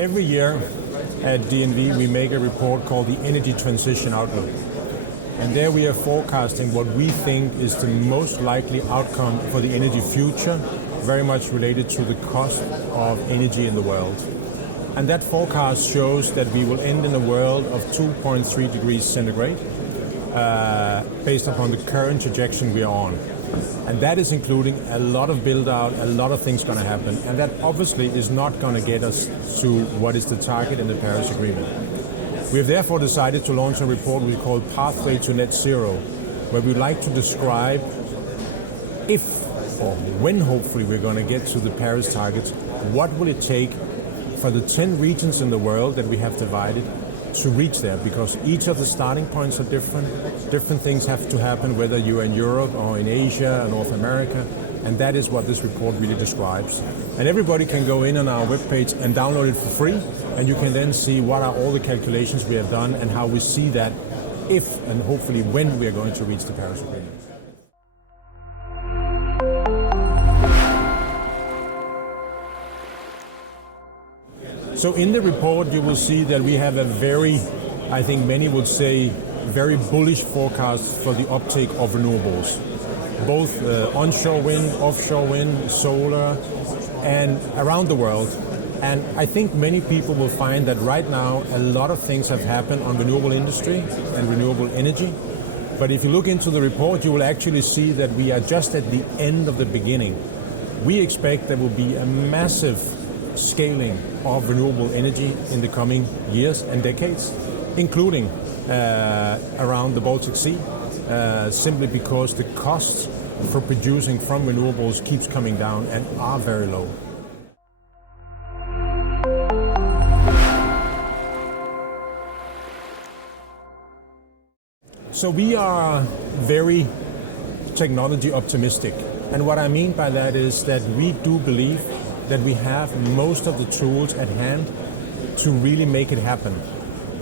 Every year at DNV we make a report called the Energy Transition Outlook. And there we are forecasting what we think is the most likely outcome for the energy future, very much related to the cost of energy in the world. And that forecast shows that we will end in a world of 2.3 degrees centigrade based upon the current trajectory we are on. And that is including a lot of build out, a lot of things going to happen. And that obviously is not going to get us to what is the target in the Paris Agreement. We have therefore decided to launch a report we call Pathway to Net Zero, where we'd like to describe if or when hopefully we're going to get to the Paris targets, what will it take for the 10 regions in the world that we have divided to reach there, because each of the starting points are different. Different things have to happen, whether you're in Europe or in Asia or North America, and that is what this report really describes. And everybody can go in on our webpage and download it for free, and you can then see what are all the calculations we have done and how we see that if and hopefully when we are going to reach the Paris Agreement. So in the report you will see that we have a very, I think many would say, very bullish forecast for the uptake of renewables. Both onshore wind, offshore wind, solar, and around the world. And I think many people will find that right now a lot of things have happened on renewable industry and renewable energy. But if you look into the report, you will actually see that we are just at the end of the beginning. We expect there will be a massive scaling of renewable energy in the coming years and decades, including around the Baltic Sea, simply because the costs for producing from renewables keeps coming down and are very low. So we are very technology optimistic, and what I mean by that is that we do believe that we have most of the tools at hand to really make it happen.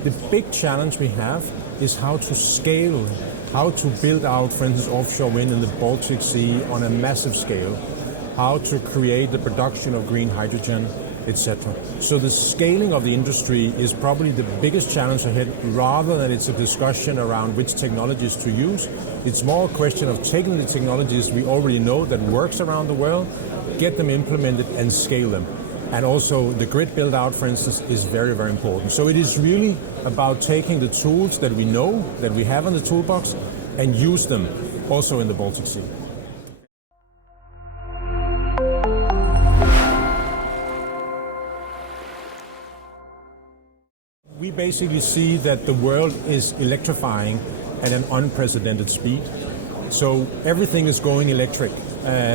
The big challenge we have is how to scale, how to build out, for instance, offshore wind in the Baltic Sea on a massive scale, how to create the production of green hydrogen, etc. So the scaling of the industry is probably the biggest challenge ahead, rather than it's a discussion around which technologies to use. It's more a question of taking the technologies we already know that works around the world, get them implemented and scale them. And also the grid build out, for instance, is very, very important. So it is really about taking the tools that we know, that we have in the toolbox, and use them also in the Baltic Sea. We basically see that the world is electrifying at an unprecedented speed. So everything is going electric.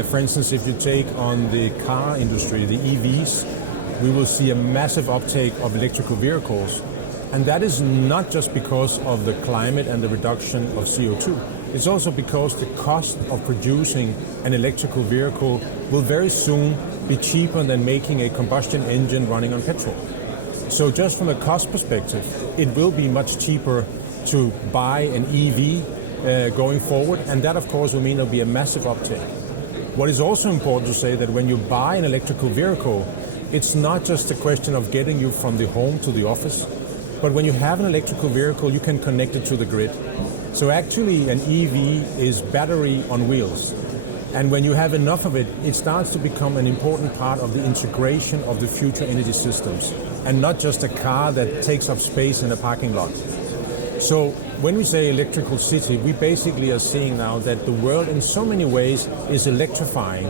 For instance, if you take on the car industry, the EVs, we will see a massive uptake of electrical vehicles. And that is not just because of the climate and the reduction of CO2. It's also because the cost of producing an electrical vehicle will very soon be cheaper than making a combustion engine running on petrol. So just from a cost perspective, it will be much cheaper to buy an EV going forward, and that of course will mean there'll be a massive uptake. What is also important to say that when you buy an electrical vehicle, it's not just a question of getting you from the home to the office, but when you have an electrical vehicle, you can connect it to the grid. So actually an EV is battery on wheels. And when you have enough of it, it starts to become an important part of the integration of the future energy systems, and not just a car that takes up space in a parking lot. So when we say electrical city, we basically are seeing now that the world in so many ways is electrifying,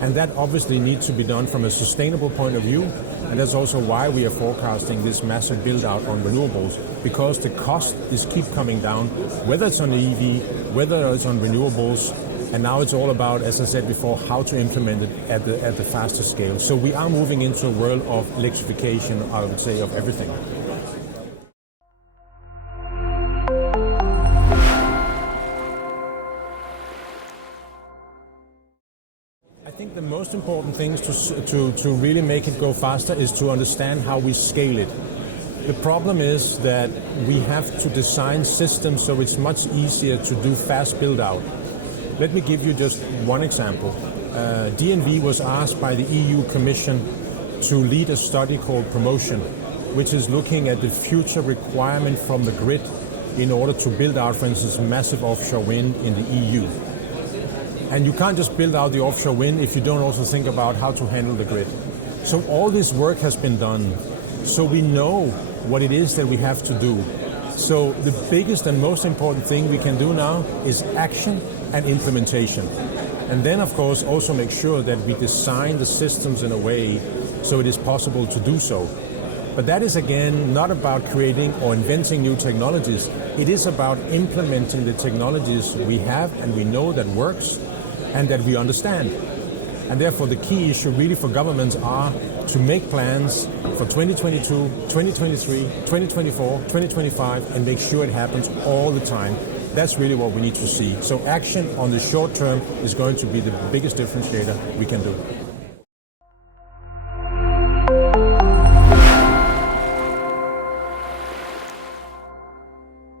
and that obviously needs to be done from a sustainable point of view, and that's also why we are forecasting this massive build out on renewables, because the cost is keep coming down, whether it's on the EV, whether it's on renewables, and now it's all about, as I said before, how to implement it at the faster scale. So we are moving into a world of electrification, I would say, of everything. I think the most important thing to really make it go faster is to understand how we scale it. The problem is that we have to design systems so it's much easier to do fast build out. Let me give you just one example. DNV was asked by the EU Commission to lead a study called Promotion, which is looking at the future requirement from the grid in order to build out, for instance, massive offshore wind in the EU. And you can't just build out the offshore wind if you don't also think about how to handle the grid. So all this work has been done. So we know what it is that we have to do. So the biggest and most important thing we can do now is action and implementation. And then, of course, also make sure that we design the systems in a way so it is possible to do so. But that is, again, not about creating or inventing new technologies. It is about implementing the technologies we have and we know that works and that we understand. And therefore, the key issue really for governments are to make plans for 2022, 2023, 2024, 2025, and make sure it happens all the time. That's really what we need to see. So action on the short term is going to be the biggest differentiator we can do.